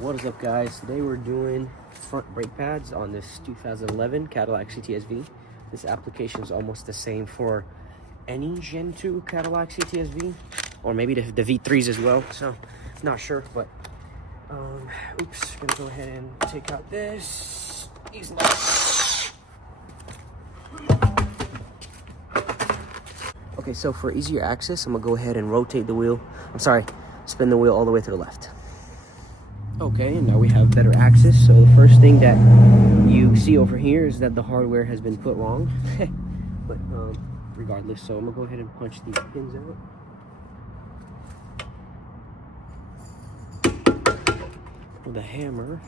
What is up, guys? Today we're doing front brake pads on this 2011 Cadillac CTS-V. This application is almost the same for any Gen 2 Cadillac CTS-V, or maybe the V3s as well, so not sure, but oops, gonna go ahead and take out this. Okay, so for easier access, I'm gonna go ahead and rotate the wheel. Spin the wheel all the way to the left. Okay, and now we have better access. So the first thing that you see over here is that the hardware has been put wrong. But regardless, so I'm gonna go ahead and punch these pins out with a hammer.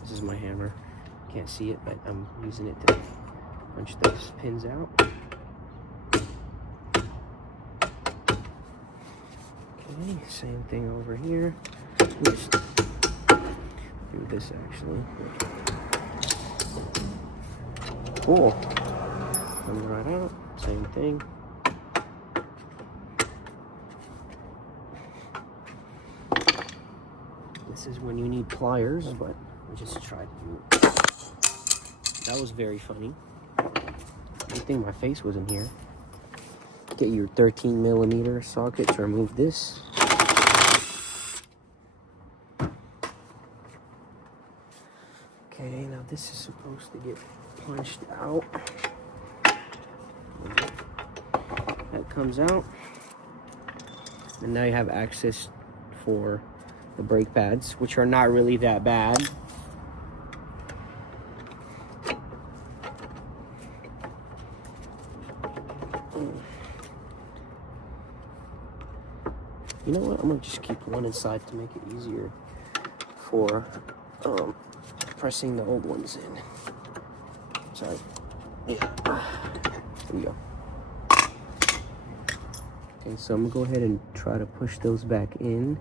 This is my hammer. Can't see it, but I'm using it to punch those pins out. Okay, same thing over here. Oops. Do this actually. Cool. Comes right out. Same thing. This is when you need pliers, but I just tried to do it. That was very funny. Good thing my face wasn't here. Get your 13mm socket to remove this. Okay, now this is supposed to get punched out. That comes out. And now you have access for the brake pads, which are not really that bad. You know what? I'm gonna just keep one inside to make it easier for pressing the old ones in. Sorry. Yeah. There we go. Okay, so I'm gonna go ahead and try to push those back in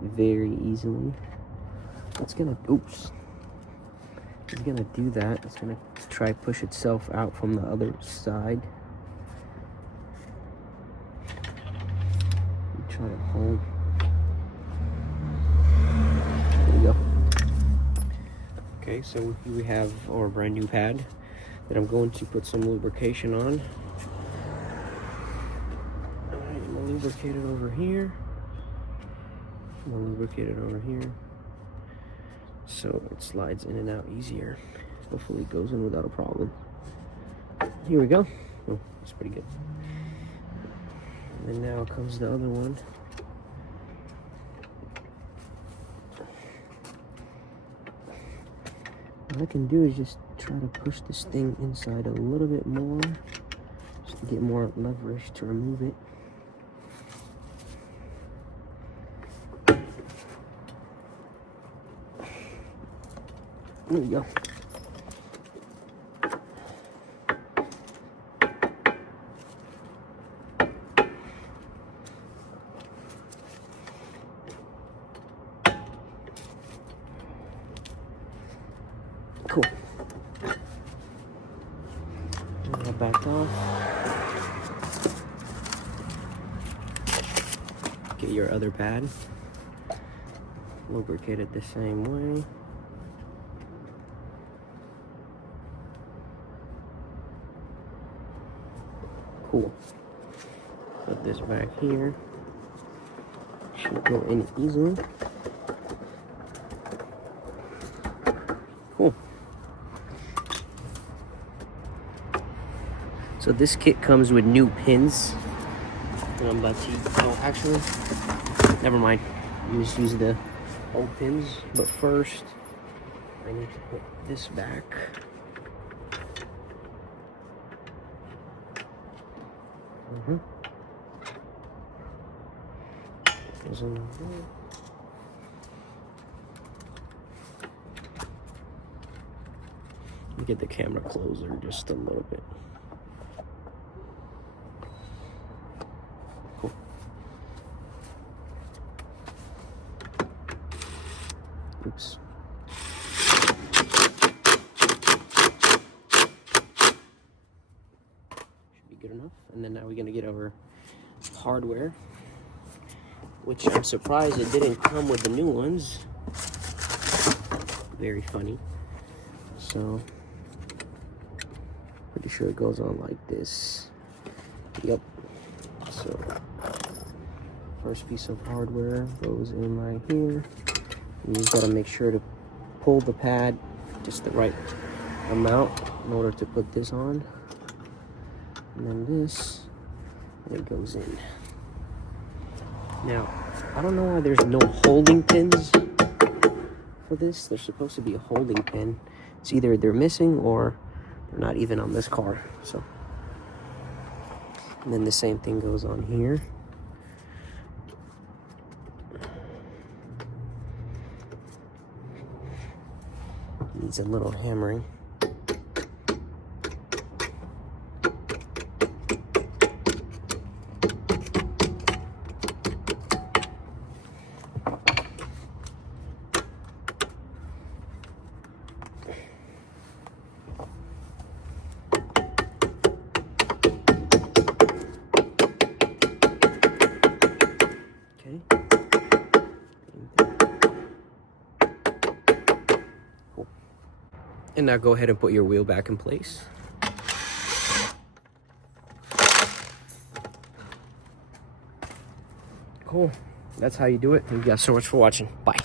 very easily. It's gonna, oops. It's gonna do that. It's gonna try push itself out from the other side. Try to hold. There we go. Okay, so we have our brand new pad that I'm going to put some lubrication on. Alright, I'm gonna lubricate it over here. I'm gonna lubricate it over here so it slides in and out easier. Hopefully it goes in without a problem. Here we go. Oh, that's pretty good. And then now comes the other one. What I can do is just try to push this thing inside a little bit more, just to get more leverage to remove it. There we go. Cool. I'll back off. Get your other pad. Lubricate it the same way. Cool. Put this back here. Should go in easily. Cool. So this kit comes with new pins. And I'm about to, oh, actually, never mind. You just use the old pins. But first, I need to put this back. Goes in there. Let me get the camera closer just a little bit. Cool. Oops. Should be good enough. And then now we're gonna get our hardware. which I'm surprised it didn't come with the new ones. Very funny. So, pretty sure it goes on like this. Yep. So, first piece of hardware goes in right here. And you've got to make sure to pull the pad just the right amount in order to put this on. And then this, and it goes in. Now, I don't know why there's no holding pins for this. There's supposed to be a holding pin. It's either they're missing or they're not even on this car. So, and then the same thing goes on here. Needs a little hammering. And now go ahead and put your wheel back in place. Cool. That's how you do it. Thank you guys so much for watching. Bye.